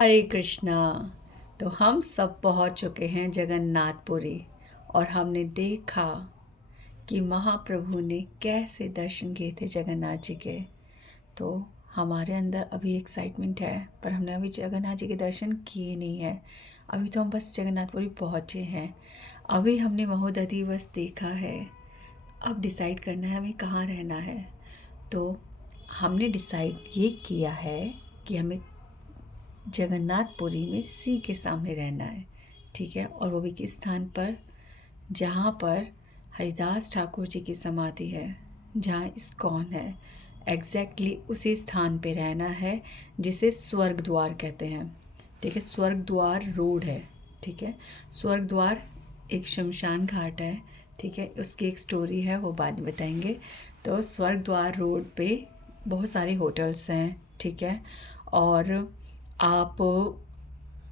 हरे कृष्णा। तो हम सब पहुंच चुके हैं जगन्नाथपुरी और हमने देखा कि महाप्रभु ने कैसे दर्शन किए थे जगन्नाथ जी के। तो हमारे अंदर अभी एक्साइटमेंट है, पर हमने अभी जगन्नाथ जी के दर्शन किए नहीं है। अभी तो हम बस जगन्नाथपुरी पहुँचे हैं। अभी हमने महोदधि बस देखा है। अब डिसाइड करना है हमें कहाँ रहना है। तो हमने डिसाइड ये किया है कि हमें जगन्नाथपुरी में सी के सामने रहना है। ठीक है, और वो भी किस स्थान पर? जहाँ पर हरिदास ठाकुर जी की समाधि है, जहाँ इस्कॉन है, एग्जैक्टली उसी स्थान पे रहना है, जिसे स्वर्ग द्वार कहते हैं। ठीक है, स्वर्ग द्वार रोड है। ठीक है, स्वर्ग द्वार एक शमशान घाट है। ठीक है, उसकी एक स्टोरी है, वो बाद में बताएंगे। तो स्वर्ग द्वार रोड पे बहुत सारे होटल्स हैं। ठीक है, और आप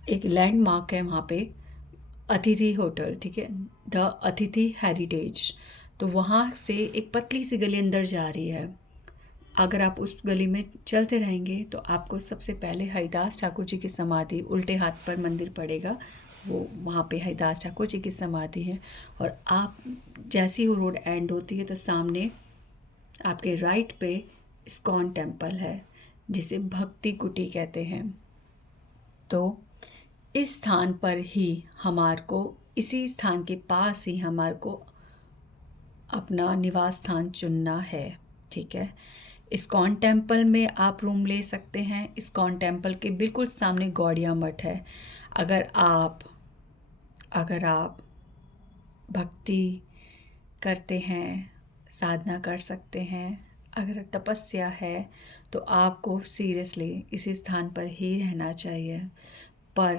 एक लैंडमार्क है वहाँ पे, अतिथि होटल। ठीक है, द अतिथि हेरिटेज। तो वहाँ से एक पतली सी गली अंदर जा रही है। अगर आप उस गली में चलते रहेंगे तो आपको सबसे पहले हरिदास ठाकुर जी की समाधि, उल्टे हाथ पर मंदिर पड़ेगा, वो वहाँ पे हरिदास ठाकुर जी की समाधि है। और आप जैसी वो रोड एंड होती है तो सामने आपके राइट पे इस्कॉन टेम्पल है, जिसे भक्ति कुटी कहते हैं। तो इस स्थान पर ही हमार को, इसी स्थान के पास ही हमार को अपना निवास स्थान चुनना है। ठीक है, इस्कॉन टेम्पल में आप रूम ले सकते हैं। इस्कॉन टेम्पल के बिल्कुल सामने गौड़िया मठ है। अगर आप अगर आप भक्ति करते हैं, साधना कर सकते हैं, अगर तपस्या है, तो आपको सीरियसली इसी स्थान पर ही रहना चाहिए। पर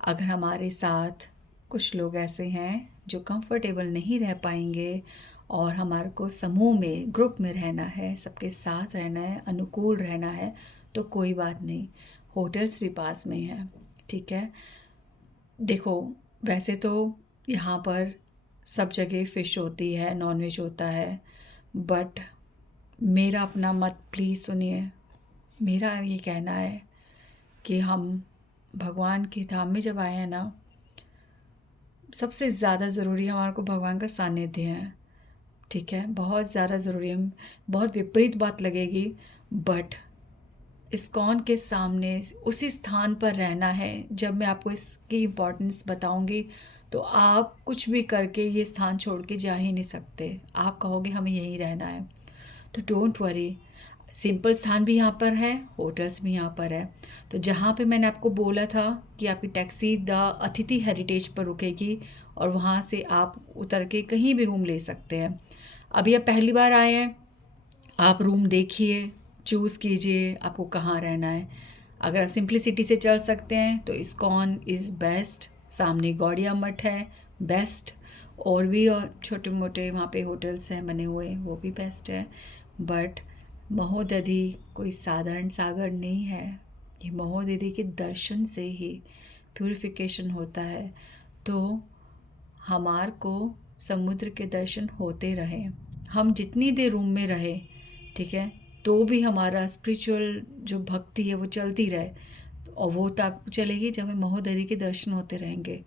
अगर हमारे साथ कुछ लोग ऐसे हैं जो कंफर्टेबल नहीं रह पाएंगे और हमारे को समूह में, ग्रुप में रहना है, सबके साथ रहना है, अनुकूल रहना है, तो कोई बात नहीं, होटल्स भी पास में हैं। ठीक है, देखो, वैसे तो यहाँ पर सब जगह फ़िश होती है, नॉनवेज होता है, बट मेरा अपना मत प्लीज़ सुनिए। मेरा ये कहना है कि हम भगवान के धाम में जब आए हैं ना, सबसे ज़्यादा ज़रूरी हमारे को भगवान का सानिध्य है। ठीक है, बहुत ज़्यादा ज़रूरी है। बहुत विपरीत बात लगेगी, बट इस्कॉन के सामने उसी स्थान पर रहना है। जब मैं आपको इसकी इम्पोर्टेंस बताऊंगी तो आप कुछ भी करके ये स्थान छोड़ के जा ही नहीं सकते। आप कहोगे हमें यहीं रहना है। तो डोंट वरी, सिंपल स्थान भी यहाँ पर है, होटल्स भी यहाँ पर है। तो जहाँ पे मैंने आपको बोला था कि आपकी टैक्सी द अतिथि हेरिटेज पर रुकेगी और वहाँ से आप उतर के कहीं भी रूम ले सकते हैं। अभी आप पहली बार आए हैं, आप रूम देखिए, चूज़ कीजिए आपको कहाँ रहना है। अगर आप सिंप्लिसिटी से चल सकते हैं तो इस्कॉन इज़ बेस्ट। सामने गौड़िया मठ है, बेस्ट। और भी और छोटे मोटे वहाँ पे होटल्स हैं बने हुए, वो भी बेस्ट है। बट महोदधि कोई साधारण सागर नहीं है। ये महोदधि के दर्शन से ही प्यूरिफिकेशन होता है। तो हमार को समुद्र के दर्शन होते रहें, हम जितनी देर रूम में रहे, ठीक है, तो भी हमारा स्पिरिचुअल जो भक्ति है वो चलती रहे। और वो तब चलेगी जब हमें महोदरी के दर्शन होते रहेंगे।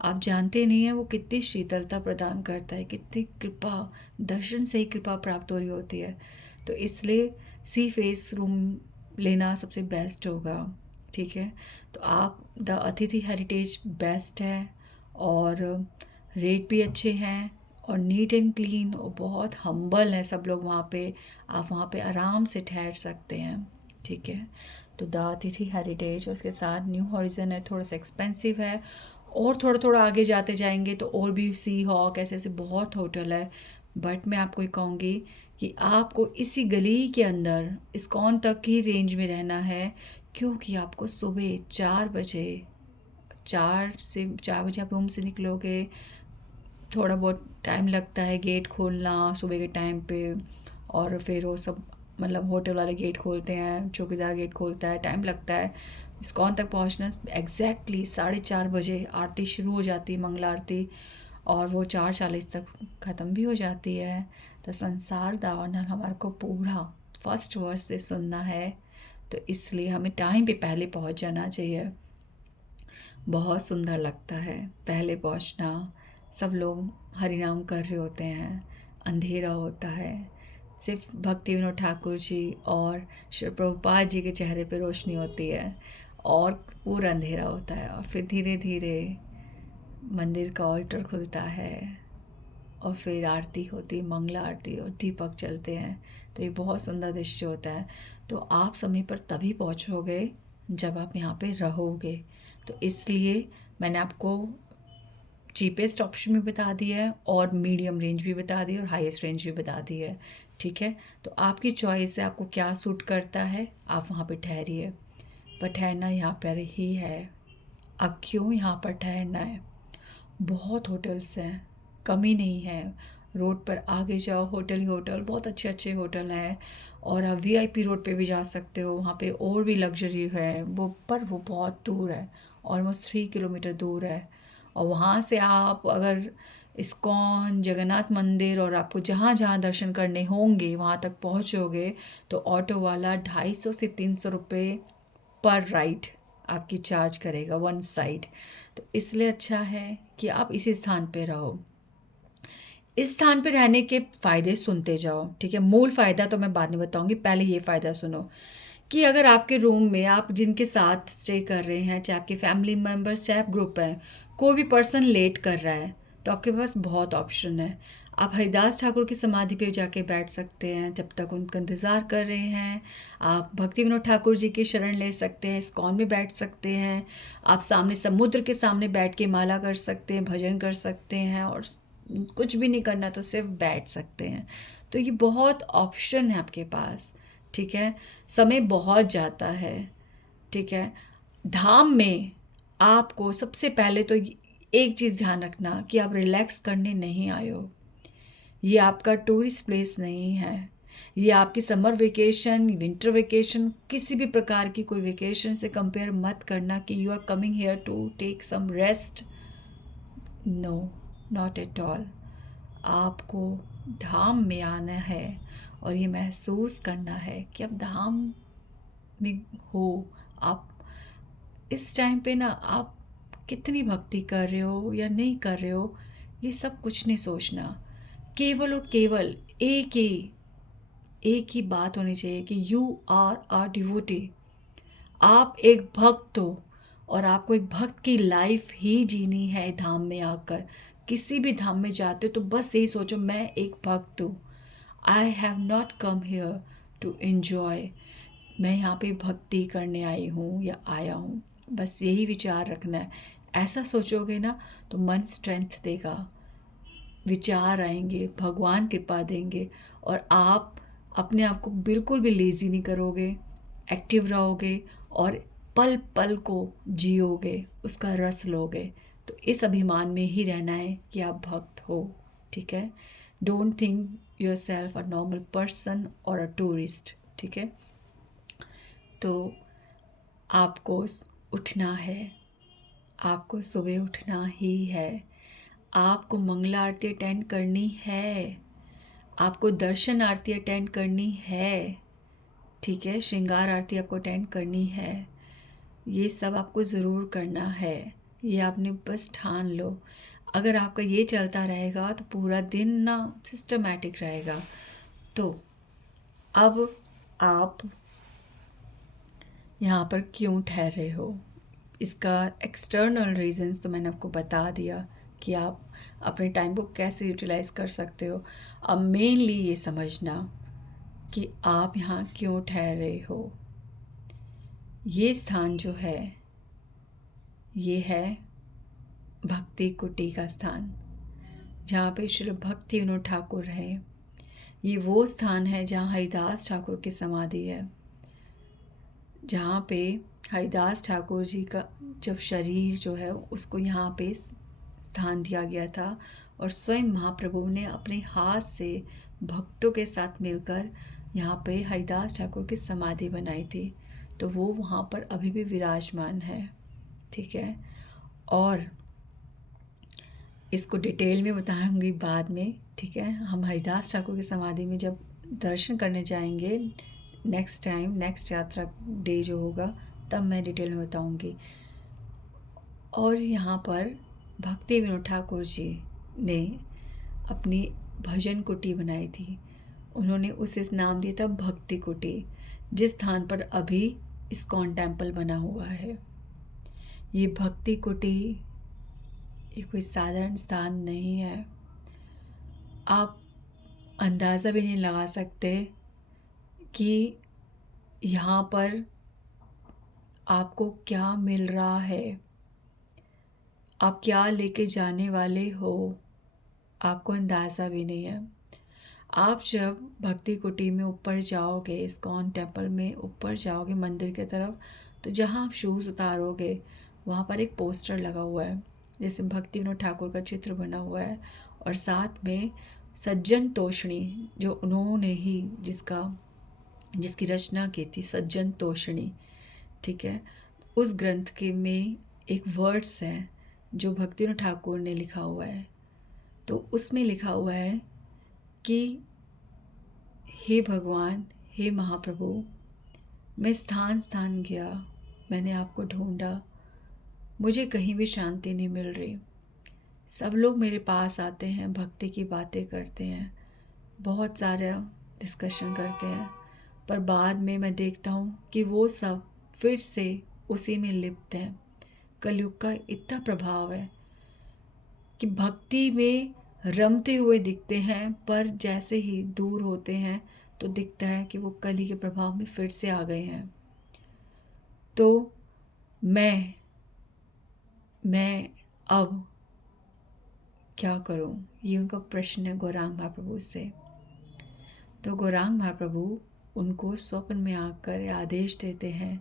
आप जानते नहीं हैं वो कितनी शीतलता प्रदान करता है, कितनी कृपा, दर्शन से ही कृपा प्राप्त हो रही होती है। तो इसलिए सी फेस रूम लेना सबसे बेस्ट होगा। ठीक है, तो आप द अतिथि हेरिटेज बेस्ट है, और रेट भी अच्छे हैं, और नीट एंड क्लीन, और बहुत हम्बल है सब लोग वहाँ पे। आप वहाँ पे आराम से ठहर सकते हैं। ठीक है, तो द अतिथि हेरिटेज और उसके साथ न्यू हॉरिजन है, थोड़ा सा एक्सपेंसिव है। और थोड़ा थोड़ा आगे जाते जाएंगे तो और भी सी हॉक ऐसे ऐसे बहुत होटल है। बट मैं आपको ये कहूँगी कि आपको इसी गली के अंदर इस्कॉन तक ही रेंज में रहना है, क्योंकि आपको सुबह 4 बजे, 4 बजे आप रूम से निकलोगे, थोड़ा बहुत टाइम लगता है गेट खोलना सुबह के टाइम पे। और फिर वो सब मतलब होटल वाले गेट खोलते हैं, चौकीदार गेट खोलता है, टाइम लगता है। इस्कॉन तक पहुंचना एग्जैक्टली 4:30 बजे आरती शुरू हो जाती है, मंगला आरती, और वो 4:40 तक ख़त्म भी हो जाती है। तो संसार दावानल हमारे को पूरा फर्स्ट वर्स से सुनना है, तो इसलिए हमें टाइम पे पहले पहुंच जाना चाहिए। बहुत सुंदर लगता है पहले पहुंचना। सब लोग हरिनाम कर रहे होते हैं, अंधेरा होता है, सिर्फ भक्ति विनोद ठाकुर जी और श्री प्रभुपाद जी के चेहरे पे रोशनी होती है और पूरा अंधेरा होता है। और फिर धीरे धीरे मंदिर का ऑल्टर खुलता है और फिर आरती होती, मंगला आरती, और दीपक जलते हैं। तो ये बहुत सुंदर दृश्य होता है। तो आप समय पर तभी पहुंचोगे जब आप यहाँ पे रहोगे। तो इसलिए मैंने आपको चीपेस्ट ऑप्शन भी बता दिया है और मीडियम रेंज भी बता दी है और हाईएस्ट रेंज भी बता दी है। ठीक है, तो आपकी चॉइस है, आपको क्या सूट करता है, आप वहाँ पे ठहरिए। पर ठहरना यहाँ पर ही है। अब क्यों यहाँ पर ठहरना है? बहुत होटल्स हैं, कमी नहीं है। रोड पर आगे जाओ, होटल ही होटल, बहुत अच्छे अच्छे होटल हैं। और आप वीआईपी रोड पे भी जा सकते हो, वहाँ पे और भी लग्जरी है वो, पर वो बहुत दूर है, ऑलमोस्ट 3 किलोमीटर दूर है। और वहाँ से आप अगर इस्कॉन, जगन्नाथ मंदिर और आपको जहाँ जहाँ दर्शन करने होंगे वहाँ तक पहुँचोगे तो ऑटो वाला 250 से 300 रुपये पर राइड आपकी चार्ज करेगा, वन साइड। तो इसलिए अच्छा है कि आप इसी स्थान पे रहो। इस स्थान पे रहने के फ़ायदे सुनते जाओ, ठीक है। मूल फ़ायदा तो मैं बाद में बताऊंगी, पहले ये फ़ायदा सुनो कि अगर आपके रूम में आप जिनके साथ स्टे कर रहे हैं, चाहे आपके फैमिली मेम्बर्स, चाहे आप ग्रुप हैं, कोई भी पर्सन लेट कर रहा है तो आपके पास बहुत ऑप्शन है। आप हरिदास ठाकुर की समाधि पे जाके बैठ सकते हैं जब तक उनका इंतज़ार कर रहे हैं। आप भक्ति विनोद ठाकुर जी की शरण ले सकते हैं, इस्कॉन में बैठ सकते हैं। आप सामने समुद्र के सामने बैठ के माला कर सकते हैं, भजन कर सकते हैं, और कुछ भी नहीं करना तो सिर्फ बैठ सकते हैं। तो ये बहुत ऑप्शन है आपके पास, ठीक है। समय बहुत जाता है, ठीक है। धाम में आपको सबसे पहले तो एक चीज़ ध्यान रखना कि आप रिलैक्स करने नहीं आए हो। ये आपका टूरिस्ट प्लेस नहीं है। ये आपकी समर वेकेशन, विंटर वेकेशन, किसी भी प्रकार की कोई वेकेशन से कंपेयर मत करना कि you are coming here to take some rest. No, not at all. आपको धाम में आना है और ये महसूस करना है कि आप धाम में हो। आप इस टाइम पे ना आप कितनी भक्ति कर रहे हो या नहीं कर रहे हो, ये सब कुछ नहीं सोचना। केवल और केवल एक ही बात होनी चाहिए कि यू आर अ डिवोटी। आप एक भक्त हो और आपको एक भक्त की लाइफ ही जीनी है। धाम में आकर किसी भी धाम में जाते हो तो बस यही सोचो, मैं एक भक्त हूँ। I have not come here to enjoy. मैं यहाँ पे भक्ति करने आई हूँ या आया हूँ, बस यही विचार रखना है। ऐसा सोचोगे ना तो मन स्ट्रेंथ देगा, विचार आएंगे, भगवान कृपा देंगे, और आप अपने आप को बिल्कुल भी लेज़ी नहीं करोगे, एक्टिव रहोगे और पल पल को जियोगे, उसका रस लोगे। तो इस अभिमान में ही रहना है कि आप भक्त हो, ठीक है। Don't think your self a normal person और अ टूरिस्ट, ठीक है। तो आपको उठना है, आपको सुबह उठना ही है, आपको मंगला आरती अटेंड करनी है, आपको दर्शन आरती अटेंड करनी है, ठीक है। श्रृंगार आरती आपको अटेंड करनी है। ये सब आपको ज़रूर करना है, ये आपने बस ठान लो। अगर आपका ये चलता रहेगा तो पूरा दिन ना सिस्टमैटिक रहेगा। तो अब आप यहाँ पर क्यों ठहरे हो, इसका एक्सटर्नल रीजंस तो मैंने आपको बता दिया कि आप अपने टाइम को कैसे यूटिलाइज़ कर सकते हो। अब मेनली ये समझना कि आप यहाँ क्यों ठहरे हो। ये स्थान जो है ये है भक्ति कुटी का स्थान, जहाँ पे श्री भक्ति विनोद ठाकुर है। ये वो स्थान है जहाँ हरिदास ठाकुर की समाधि है, जहाँ पे हरिदास ठाकुर जी का जब शरीर जो है उसको यहाँ पे स्थान दिया गया था, और स्वयं महाप्रभु ने अपने हाथ से भक्तों के साथ मिलकर यहाँ पे हरिदास ठाकुर की समाधि बनाई थी। तो वो वहाँ पर अभी भी विराजमान है, ठीक है। और इसको डिटेल में बताऊंगी बाद में, ठीक है। हम हरिदास ठाकुर की समाधि में जब दर्शन करने जाएंगे नेक्स्ट टाइम, नेक्स्ट यात्रा डे जो होगा, तब मैं डिटेल में बताऊंगी। और यहाँ पर भक्ति विनोद ठाकुर जी ने अपनी भजन कुटी बनाई थी। उन्होंने उसे नाम दिया था भक्ति कुटी, जिस स्थान पर अभी इस्कॉन टेम्पल बना हुआ है। ये भक्ति कुटी ये कोई साधारण स्थान नहीं है। आप अंदाज़ा भी नहीं लगा सकते कि यहाँ पर आपको क्या मिल रहा है, आप क्या लेके जाने वाले हो, आपको अंदाज़ा भी नहीं है। आप जब भक्ति कुटी में ऊपर जाओगे, इस्कॉन टेम्पल में ऊपर जाओगे मंदिर की तरफ, तो जहाँ आप शूज़ उतारोगे वहाँ पर एक पोस्टर लगा हुआ है जिसमें भक्ति विनोद ठाकुर का चित्र बना हुआ है, और साथ में सज्जन तोषणी, जो उन्होंने ही जिसकी रचना की थी, सज्जन तोषणी, ठीक है, उस ग्रंथ के में एक वर्ड्स है जो भक्ति विनोद ठाकुर ने लिखा हुआ है। तो उसमें लिखा हुआ है कि हे भगवान, हे महाप्रभु, मैं स्थान स्थान गया, मैंने आपको ढूंढा, मुझे कहीं भी शांति नहीं मिल रही। सब लोग मेरे पास आते हैं, भक्ति की बातें करते हैं, बहुत सारा डिस्कशन करते हैं, पर बाद में मैं देखता हूँ कि वो सब फिर से उसी में लिप्त हैं। कलयुग का इतना प्रभाव है कि भक्ति में रमते हुए दिखते हैं, पर जैसे ही दूर होते हैं तो दिखता है कि वो कली के प्रभाव में फिर से आ गए हैं। तो मैं अब क्या करूं, ये उनका प्रश्न है गौरांग महाप्रभु से। तो गौरांग महाप्रभु उनको स्वप्न में आकर आदेश देते हैं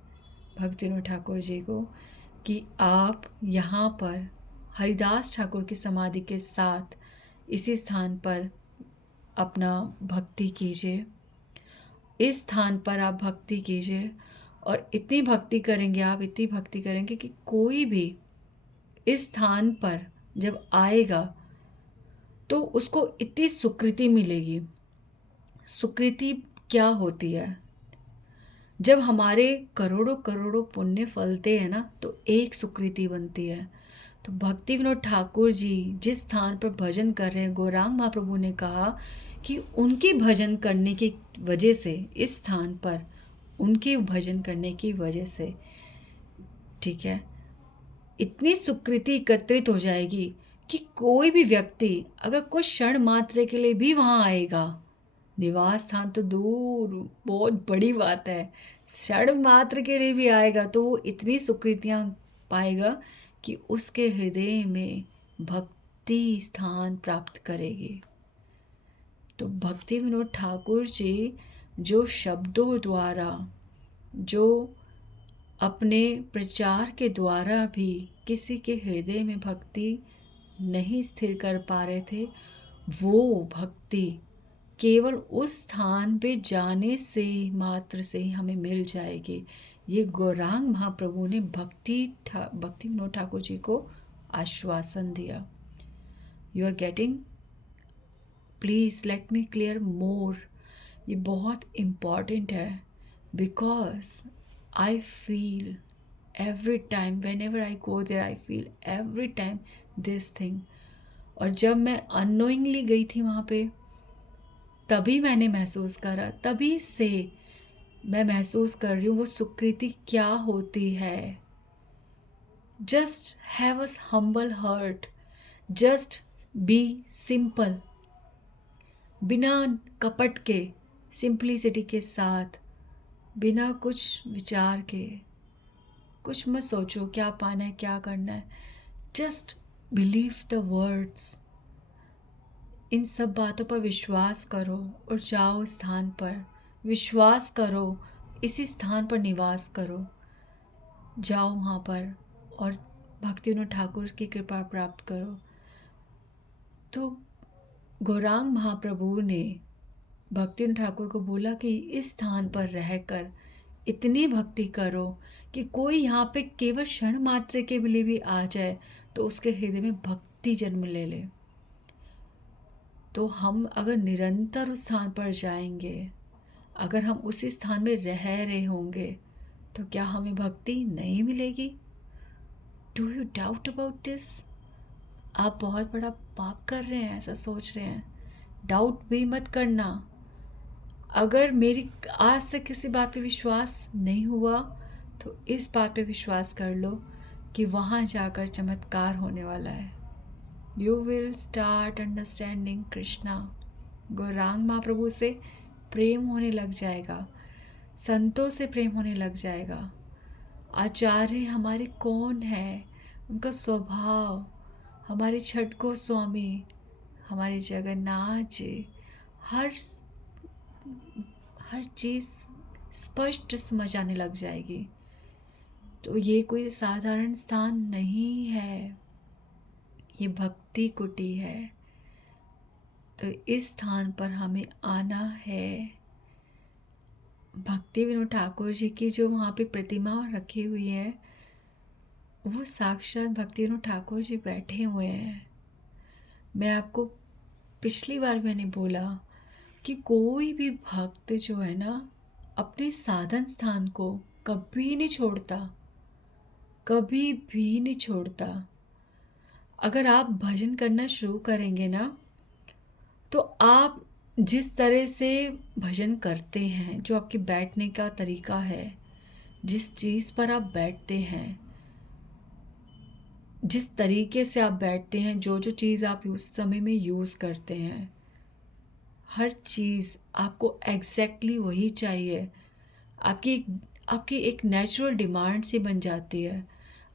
भक्ति विनोद ठाकुर जी को कि आप यहाँ पर हरिदास ठाकुर की समाधि के साथ इसी स्थान पर अपना भक्ति कीजिए, इस स्थान पर आप भक्ति कीजिए, और इतनी भक्ति करेंगे आप, इतनी भक्ति करेंगे कि कोई भी इस स्थान पर जब आएगा तो उसको इतनी सुकृति मिलेगी। सुकृति क्या होती है? जब हमारे करोड़ों करोड़ों पुण्य फलते हैं ना, तो एक सुकृति बनती है। तो भक्ति विनोद ठाकुर जी जिस स्थान पर भजन कर रहे हैं, गौरांग महाप्रभु ने कहा कि उनके भजन करने की वजह से, इस स्थान पर उनके भजन करने की वजह से, ठीक है, इतनी सुकृति एकत्रित हो जाएगी कि कोई भी व्यक्ति अगर कुछ क्षण मात्र के लिए भी वहाँ आएगा, निवास स्थान तो दूर, बहुत बड़ी बात है, क्षण मात्र के लिए भी आएगा तो वो इतनी सुकृतियाँ पाएगा कि उसके हृदय में भक्ति स्थान प्राप्त करेगी। तो भक्ति विनोद ठाकुर जी जो शब्दों द्वारा, जो अपने प्रचार के द्वारा भी किसी के हृदय में भक्ति नहीं स्थिर कर पा रहे थे, वो भक्ति केवल उस स्थान पे जाने से मात्र से ही हमें मिल जाएगी। ये गौरांग महाप्रभु ने भक्ति विनोद ठाकुर जी को आश्वासन दिया। You are getting? Please let me clear more. ये बहुत इम्पॉर्टेंट है, because I feel every time, whenever I go there, I feel every time this thing. और जब मैं unknowingly गई थी वहाँ पे, तभी मैंने महसूस करा, तभी से मैं महसूस कर रही हूँ वो सुकृति क्या होती है। Just have a humble heart, just be simple, बिना कपट के, सिंप्लिसिटी के साथ, बिना कुछ विचार के, कुछ मत सोचो क्या पाना है, क्या करना है, जस्ट बिलीव द वर्ड्स। इन सब बातों पर विश्वास करो और जाओ स्थान पर, विश्वास करो, इसी स्थान पर निवास करो, जाओ वहाँ पर और भक्ति विनोद ठाकुर की कृपा प्राप्त करो। तो गौरांग महाप्रभु ने भक्ति विनोद ठाकुर को बोला कि इस स्थान पर रहकर इतनी भक्ति करो कि कोई यहाँ पे केवल क्षण मात्र के लिए भी आ जाए तो उसके हृदय में भक्ति जन्म ले ले। तो हम अगर निरंतर उस स्थान पर जाएंगे, अगर हम उसी स्थान में रह रहे होंगे, तो क्या हमें भक्ति नहीं मिलेगी? Do you doubt about this? आप बहुत बड़ा पाप कर रहे हैं, ऐसा सोच रहे हैं? डाउट भी मत करना। अगर मेरी आज से किसी बात पे विश्वास नहीं हुआ तो इस बात पे विश्वास कर लो कि वहाँ जाकर चमत्कार होने वाला है। You will start understanding Krishna. Gaurang Mahaprabhu से प्रेम होने लग जाएगा, संतों से प्रेम होने लग जाएगा। आचार्य हमारे कौन है, उनका स्वभाव, हमारे छठ गोस्वामी, हमारे जगन्नाथ जी, हर हर चीज़ स्पष्ट समझ आने लग जाएगी। तो ये कोई साधारण स्थान नहीं है, ये भक्ति कुटी है। तो इस स्थान पर हमें आना है। भक्ति विनोद ठाकुर जी की जो वहाँ पे प्रतिमा रखी हुई है, वो साक्षात भक्ति विनोद ठाकुर जी बैठे हुए हैं। मैं आपको पिछली बार मैंने बोला कि कोई भी भक्त जो है ना, अपने साधन स्थान को कभी नहीं छोड़ता, कभी भी नहीं छोड़ता। अगर आप भजन करना शुरू करेंगे ना, तो आप जिस तरह से भजन करते हैं, जो आपके बैठने का तरीका है, जिस चीज़ पर आप बैठते हैं, जिस तरीके से आप बैठते हैं, जो जो चीज़ आप उस समय में यूज़ करते हैं, हर चीज़ आपको एग्जैक्टली वही चाहिए। आपकी एक नेचुरल डिमांड सी बन जाती है।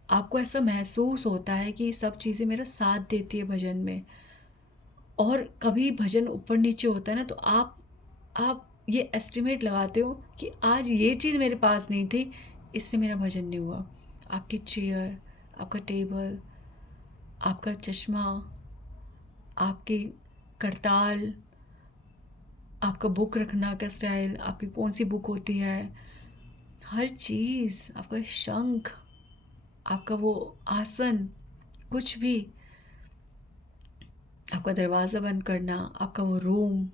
आपको ऐसा महसूस होता है कि ये सब चीज़ें मेरा साथ देती है भजन में। और कभी भजन ऊपर नीचे होता है ना, तो आप ये एस्टिमेट लगाते हो कि आज ये चीज़ मेरे पास नहीं थी, इससे मेरा भजन नहीं हुआ। आपकी चेयर, आपका टेबल, आपका चश्मा, आपकी करताल, आपका बुक रखना का स्टाइल, आपकी कौन सी बुक होती है, हर चीज़, आपका शंख, आपका वो आसन, कुछ भी, आपका दरवाज़ा बंद करना, आपका वो रूम,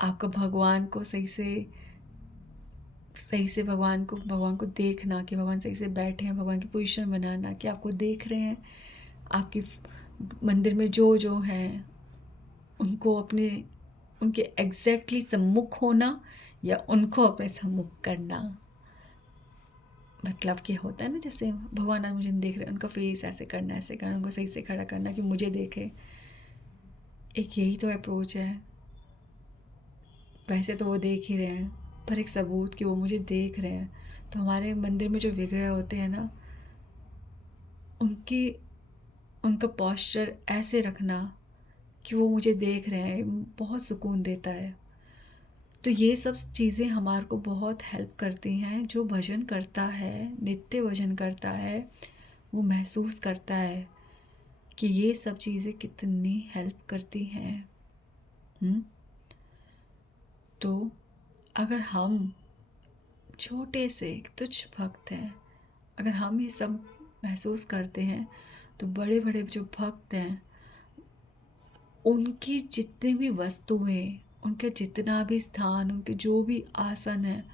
आपका भगवान को सही से भगवान को देखना कि भगवान सही से बैठे हैं, भगवान की पोजीशन बनाना कि आपको देख रहे हैं। आपकी मंदिर में जो जो हैं उनको उनके एग्जैक्टली सम्मुख होना या उनको अपने सम्मुख करना। मतलब क्या होता है ना, जैसे भगवान आज मुझे नहीं देख रहे, उनका फेस ऐसे करना, उनको सही से खड़ा करना कि मुझे देखे। एक यही तो अप्रोच है। वैसे तो वो देख ही रहे हैं, पर एक सबूत कि वो मुझे देख रहे हैं। तो हमारे मंदिर में जो विग्रह होते हैं ना, उनकी उनका पोस्चर ऐसे रखना कि वो मुझे देख रहे हैं, बहुत सुकून देता है। तो ये सब चीज़ें हमारे को बहुत हेल्प करती हैं। जो भजन करता है, नित्य भजन करता है, वो महसूस करता है कि ये सब चीज़ें कितनी हेल्प करती हैं। तो अगर हम छोटे से तुच्छ भक्त हैं, अगर हम ये सब महसूस करते हैं, तो बड़े बड़े जो भक्त हैं, उनकी जितनी भी वस्तुएं, उनका जितना भी स्थान, उनके जो भी आसन है,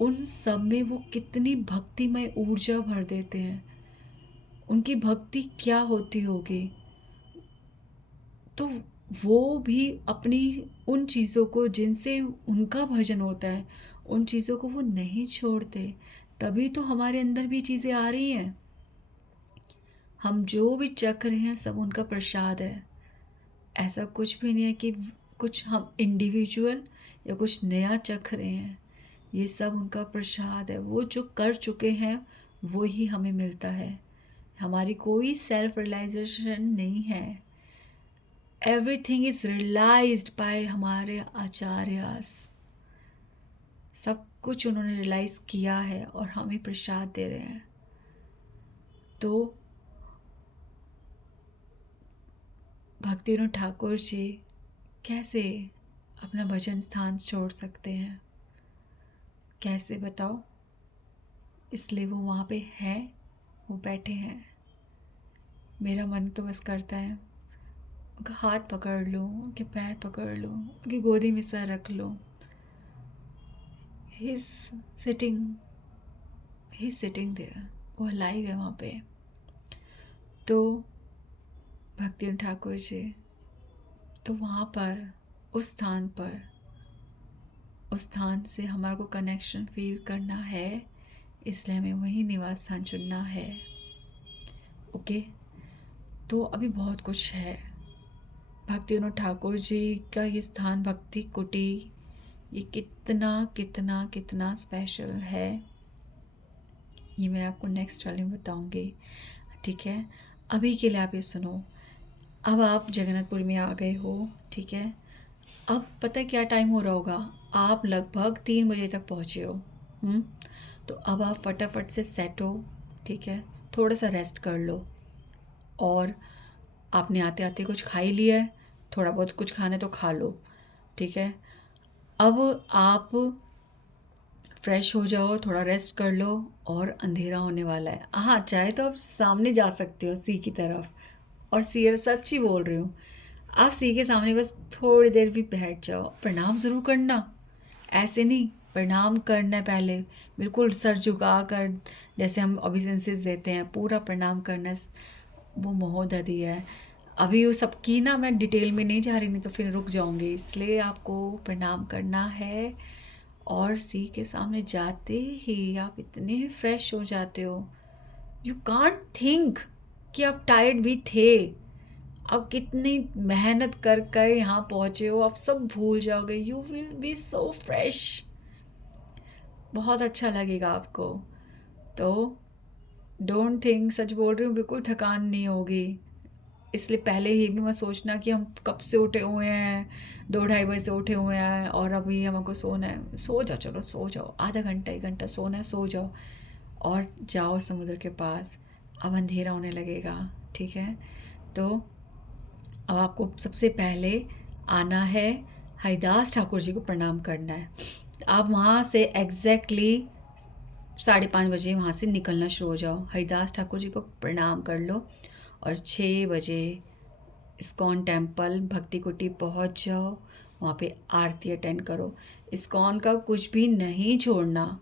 उन सब में वो कितनी भक्तिमय ऊर्जा भर देते हैं। उनकी भक्ति क्या होती होगी। तो वो भी अपनी उन चीज़ों को जिनसे उनका भजन होता है, उन चीज़ों को वो नहीं छोड़ते। तभी तो हमारे अंदर भी चीज़ें आ रही हैं। हम जो भी चख रहे हैं सब उनका प्रसाद है। ऐसा कुछ भी नहीं है कि कुछ हम इंडिविजुअल या कुछ नया चख रहे हैं। ये सब उनका प्रसाद है। वो जो कर चुके हैं वो ही हमें मिलता है। हमारी कोई सेल्फ रियलाइजेशन नहीं है। एवरीथिंग इज रियलाइज्ड बाय हमारे आचार्यस। सब कुछ उन्होंने रियलाइज किया है और हमें प्रसाद दे रहे हैं। तो भक्ति विनोद ठाकुर जी कैसे अपना भजन स्थान छोड़ सकते हैं? कैसे बताओ? इसलिए वो वहाँ पे हैं, वो बैठे हैं। मेरा मन तो बस करता है उनका हाथ पकड़ लो, उनके पैर पकड़ लो, उनकी गोदी में सर रख लो। He is sitting there. वो लाइव है वहाँ पे। तो भक्ति ठाकुर जी, तो वहाँ पर उस स्थान से हमारे को कनेक्शन फील करना है, इसलिए हमें वही निवास स्थान चुनना है। ओके, तो अभी बहुत कुछ है। भक्ति विनोद ठाकुर जी का ये स्थान भक्ति कुटी, ये कितना कितना कितना स्पेशल है, ये मैं आपको नेक्स्ट वाले में बताऊंगी। ठीक है, अभी के लिए आप ये सुनो। अब आप जगन्नाथपुरी में आ गए हो, ठीक है। अब पता है क्या टाइम हो रहा होगा, आप लगभग 3 बजे तक पहुँचे हो। तो अब आप फटाफट से सेट हो, ठीक है, थोड़ा सा रेस्ट कर लो। और आपने आते आते कुछ खा ही लिया है, थोड़ा बहुत कुछ खाना तो खा लो, ठीक है। अब आप फ्रेश हो जाओ, थोड़ा रेस्ट कर लो, और अंधेरा होने वाला है। हाँ, चाहे तो आप सामने जा सकते हो सी की तरफ, और सी, सच ही बोल रही हूँ, आप सी के सामने बस थोड़ी देर भी बैठ जाओ। प्रणाम ज़रूर करना, ऐसे नहीं, प्रणाम करना है पहले, बिल्कुल सर झुका कर, जैसे हम ओबीसेंसेस देते हैं, पूरा प्रणाम करना। वो महोदधि है। अभी वो सबकी ना मैं डिटेल में नहीं जा रही, नहीं तो फिर रुक जाऊंगी, इसलिए आपको प्रणाम करना है। और सी के सामने जाते ही आप इतने फ्रेश हो जाते हो, यू कांट थिंक कि आप टायर्ड भी थे। आप कितनी मेहनत कर कर यहाँ पहुँचे हो, आप सब भूल जाओगे, you will be so fresh, बहुत अच्छा लगेगा आपको। तो डोंट थिंक, सच बोल रही हूँ, बिल्कुल थकान नहीं होगी। इसलिए पहले ये भी मत सोचना कि हम कब से उठे हुए हैं, 2-2:30 बजे से उठे हुए हैं और अभी हमको सोना है। सो जाओ, चलो सो जाओ, आधा घंटा 1 घंटा सोना है, सो जाओ और जाओ समुद्र के पास। अब अंधेरा होने लगेगा, ठीक है। तो अब आपको सबसे पहले आना है, हरिदास ठाकुर जी को प्रणाम करना है। आप वहाँ से एग्जैक्टली 5:30 बजे वहाँ से निकलना शुरू हो जाओ, हरिदास ठाकुर जी को प्रणाम कर लो, और 6 बजे इस्कॉन टेम्पल भक्ति कुटी पहुँच जाओ। वहाँ पे आरती अटेंड करो। इस्कॉन का कुछ भी नहीं छोड़ना।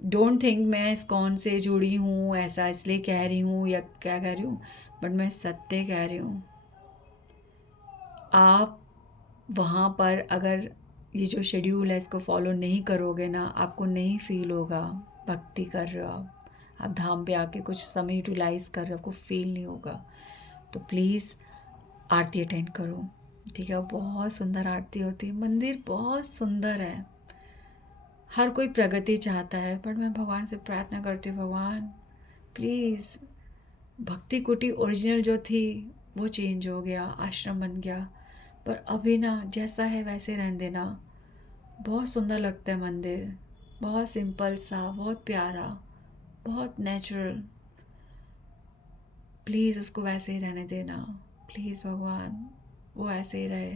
डोंट थिंक मैं इस्कॉन से जुड़ी हूँ ऐसा इसलिए कह रही हूँ या क्या कह रही हूँ, बट मैं सत्य कह रही हूँ। आप वहाँ पर अगर ये जो शेड्यूल है इसको फॉलो नहीं करोगे ना, आपको नहीं फील होगा भक्ति कर रहे हो आप धाम पे आके कुछ समय यूटिलाइज कर रहे हो, आपको फील नहीं होगा। तो प्लीज़ आरती अटेंड करो, ठीक है। बहुत सुंदर आरती होती है, मंदिर बहुत सुंदर है। हर कोई प्रगति चाहता है, पर मैं भगवान से प्रार्थना करती हूँ, भगवान प्लीज़, भक्ति कुटी ओरिजिनल जो थी वो चेंज हो गया, आश्रम बन गया, पर अभी ना जैसा है वैसे रहने देना। बहुत सुंदर लगता है मंदिर, बहुत सिंपल सा, बहुत प्यारा, बहुत नेचुरल। प्लीज़ उसको वैसे ही रहने देना, प्लीज़ भगवान, वो ऐसे ही रहे।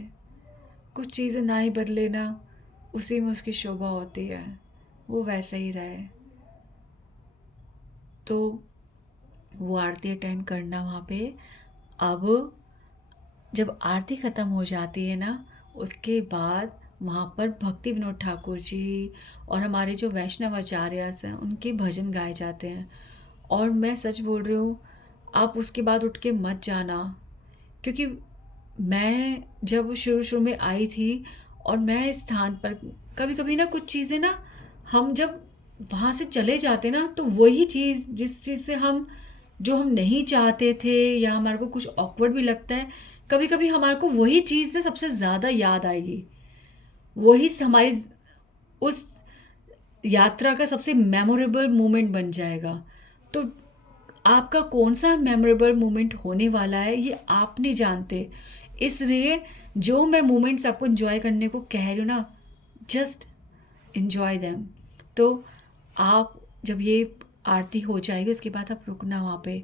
कुछ चीज़ें ना ही बदले ना, उसी में उसकी शोभा होती है, वो वैसे ही रहे। तो वो आरती अटेंड करना वहाँ पे। अब जब आरती ख़त्म हो जाती है ना, उसके बाद वहाँ पर भक्ति विनोद ठाकुर जी और हमारे जो वैष्णव आचार्य हैं उनके भजन गाए जाते हैं। और मैं सच बोल रही हूँ, आप उसके बाद उठ के मत जाना, क्योंकि मैं जब शुरू शुरू में आई थी और मैं इस स्थान पर कभी कभी ना कुछ चीज़ें ना, हम जब वहाँ से चले जाते ना तो वही चीज़ जिस चीज़ से हम, जो हम नहीं चाहते थे या हमारे को कुछ ऑकवर्ड भी लगता है, कभी कभी हमारे को वही चीज़ ना सबसे ज़्यादा याद आएगी, वही हमारी उस यात्रा का सबसे मेमोरेबल मोमेंट बन जाएगा। तो आपका कौन सा मेमोरेबल मोमेंट होने वाला है ये आप नहीं जानते, इसलिए जो मैं मोमेंट्स आपको एंजॉय करने को कह रही हूँ ना, जस्ट एंजॉय देम। तो आप जब ये आरती हो जाएगी उसके बाद आप रुकना, वहाँ पे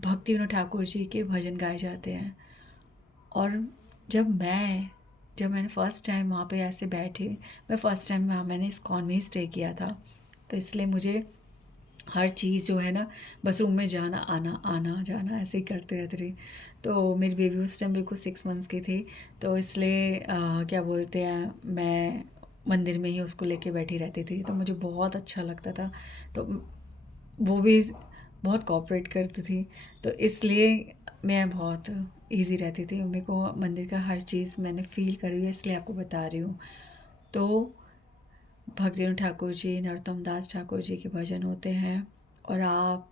भक्ति विनोद ठाकुर जी के भजन गाए जाते हैं। और जब मैंने फ़र्स्ट टाइम वहाँ पे ऐसे बैठी, मैं फ़र्स्ट टाइम वहाँ मैंने इस्कॉन में ही स्टे किया था, तो इसलिए मुझे हर चीज़ जो है ना, बस रूम में जाना आना आना जाना ऐसे ही करते रहती रही। तो मेरी बेबी उस टाइम बिल्कुल 6 मंथ्स की थी, तो इसलिए क्या बोलते हैं, मैं मंदिर में ही उसको लेके बैठी रहती थी, तो मुझे बहुत अच्छा लगता था। तो वो भी बहुत कोऑपरेट करती थी, तो इसलिए मैं बहुत इजी रहती थी। मेरे को मंदिर का हर चीज़ मैंने फ़ील करी है, इसलिए आपको बता रही हूँ। तो भक्तिवेदांत ठाकुर जी, नरोत्तम दास ठाकुर जी के भजन होते हैं, और आप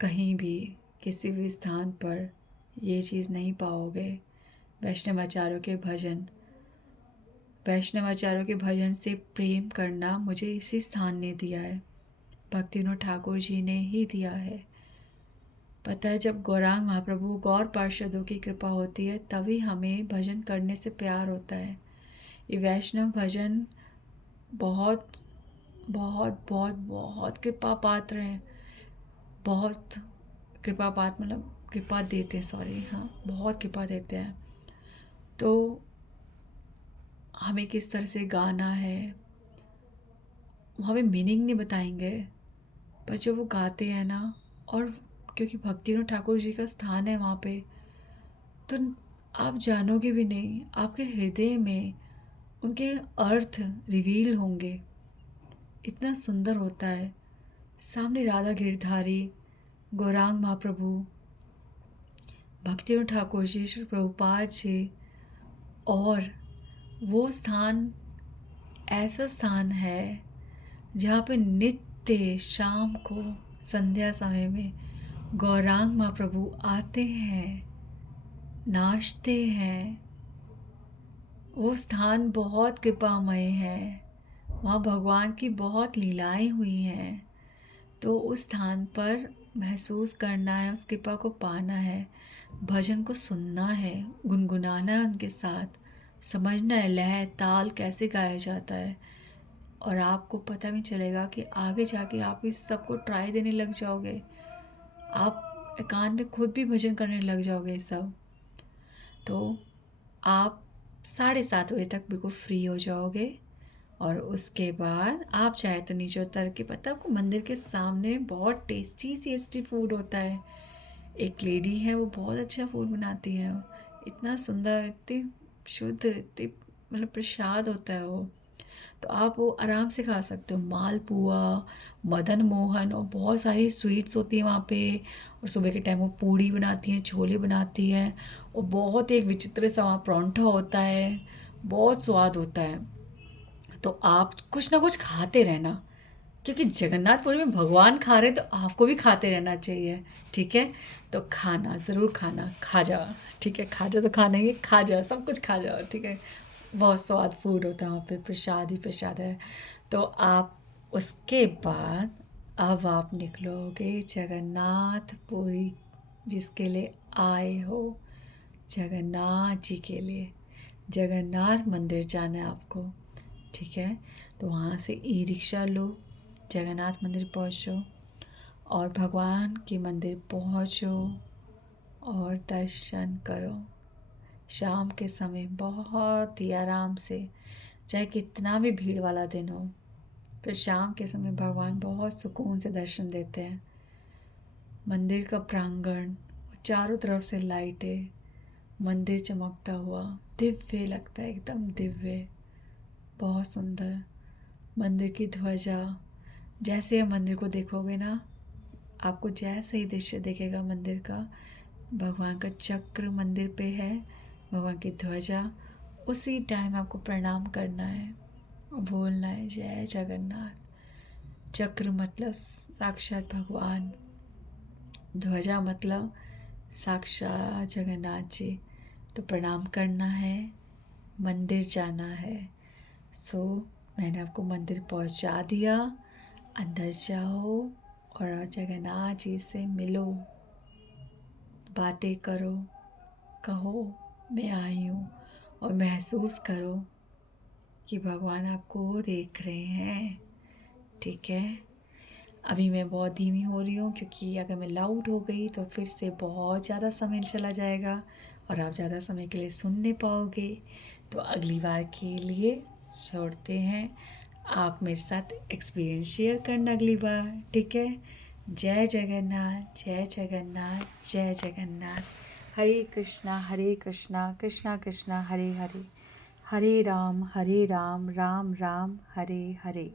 कहीं भी किसी भी स्थान पर ये चीज़ नहीं पाओगे। वैष्णवाचार्यों के भजन, वैष्णवाचार्यों के भजन से प्रेम करना मुझे इसी स्थान ने दिया है, भक्तिविनोद ठाकुर जी ने ही दिया है। पता है, जब गौरांग महाप्रभु गौर पार्षदों की कृपा होती है तभी हमें भजन करने से प्यार होता है। ये वैष्णव भजन बहुत बहुत बहुत बहुत कृपा पात्र हैं, बहुत कृपा पात्र, मतलब कृपा देते हैं, सॉरी, हाँ, बहुत कृपा देते हैं। तो हमें किस तरह से गाना है, हमें मीनिंग नहीं बताएंगे, पर जब वो गाते हैं ना, और क्योंकि भक्तिविनोद ठाकुर जी का स्थान है वहाँ पे, तो आप जानोगे भी नहीं, आपके हृदय में उनके अर्थ रिवील होंगे। इतना सुंदर होता है। सामने राधा गिरधारी, गौरांग महाप्रभु, भक्तिविनोद ठाकुर जी, श्री प्रभुपाद जी, और वो स्थान ऐसा स्थान है जहाँ पे नित्य शाम को संध्या समय में गौरांग महाप्रभु आते हैं, नाचते हैं। वो स्थान बहुत कृपामय है, वहाँ भगवान की बहुत लीलाएं हुई हैं। तो उस स्थान पर महसूस करना है, उस कृपा को पाना है, भजन को सुनना है, गुनगुनाना है उनके साथ, समझना है लय ताल कैसे गाया जाता है। और आपको पता भी चलेगा कि आगे जाके आप इस सब को ट्राई देने लग जाओगे, आप एकांत में खुद भी भजन करने लग जाओगे सब। तो आप 7:30 बजे तक बिल्कुल फ्री हो जाओगे, और उसके बाद आप चाहे तो नीचे उतर के, पता है आपको, मंदिर के सामने बहुत टेस्टी टेस्टी फूड होता है। एक लेडी है, वो बहुत अच्छा फूड बनाती है, इतना सुंदर, इतनी शुद्ध, इतनी मतलब प्रसाद होता है वो। तो आप वो आराम से खा सकते हो, मालपुआ, मदन मोहन, और बहुत सारी स्वीट्स होती हैं वहाँ पे। और सुबह के टाइम वो पूड़ी बनाती हैं, छोले बनाती हैं, और बहुत एक विचित्र सा वहाँ परांठा होता है, बहुत स्वाद होता है। तो आप कुछ ना कुछ खाते रहना, क्योंकि जगन्नाथपुरी में भगवान खा रहे तो आपको भी खाते रहना चाहिए। ठीक है, तो खाना ज़रूर, खाना खा जाओ। ठीक है, खा जाओ, तो खाना ही खा जाओ, सब कुछ खा जाओ। ठीक है, बहुत स्वाद फूड होता है वहाँ पे, प्रसाद ही प्रसाद है। तो आप उसके बाद अब आप निकलोगे जगन्नाथपुरी, जिसके लिए आए हो, जगन्नाथ जी के लिए, जगन्नाथ मंदिर जाना है आपको। ठीक है, तो वहाँ से ई रिक्शा लो, जगन्नाथ मंदिर पहुँचो, और भगवान के मंदिर पहुँचो और दर्शन करो। शाम के समय बहुत ही आराम से, चाहे कितना भी भीड़ वाला दिन हो, तो शाम के समय भगवान बहुत सुकून से दर्शन देते हैं। मंदिर का प्रांगण, चारों तरफ से लाइटें, मंदिर चमकता हुआ दिव्य लगता है, एकदम दिव्य, बहुत सुंदर। मंदिर की ध्वजा, जैसे आप मंदिर को देखोगे ना, आपको जैसे ही दृश्य देखेगा मंदिर का, भगवान का चक्र मंदिर पे है, भगवान की ध्वजा, उसी टाइम आपको प्रणाम करना है और बोलना है जय जगन्नाथ। चक्र मतलब साक्षात भगवान, ध्वजा मतलब साक्षात जगन्नाथ जी। तो प्रणाम करना है, मंदिर जाना है। सो मैंने आपको मंदिर पहुंचा दिया, अंदर जाओ और जगन्नाथ जी से मिलो, बातें करो, कहो मैं आई हूँ, और महसूस करो कि भगवान आपको देख रहे हैं। ठीक है, अभी मैं बहुत धीमी हो रही हूँ, क्योंकि अगर मैं लाउड हो गई तो फिर से बहुत ज़्यादा समय चला जाएगा और आप ज़्यादा समय के लिए सुन नहीं पाओगे। तो अगली बार के लिए छोड़ते हैं, आप मेरे साथ एक्सपीरियंस शेयर करना अगली बार। ठीक है, जय जगन्नाथ, जय जगन्नाथ, जय जगन्नाथ। हरे कृष्णा कृष्णा कृष्णा हरे हरे, हरे राम राम राम हरे हरे।